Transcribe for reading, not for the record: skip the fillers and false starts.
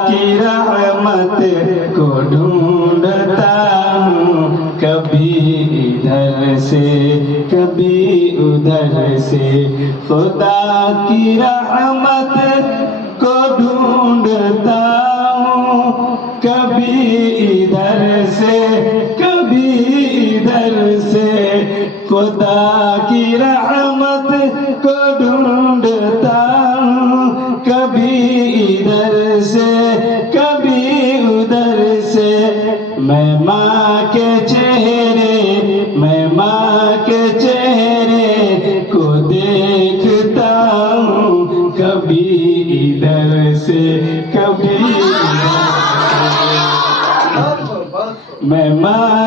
की रहमत को ढूंढता हूँ, कभी इधर से कभी उधर से। खुदा की रहमत को ढूंढता हूँ, कभी इधर से कभी इधर से। खुदा की रहमत को ढूंढता हूँ, कभी इधर से कभी उधर से। मैं माँ के चेहरे को देखता हूँ, कभी इधर से कभी मैं माँ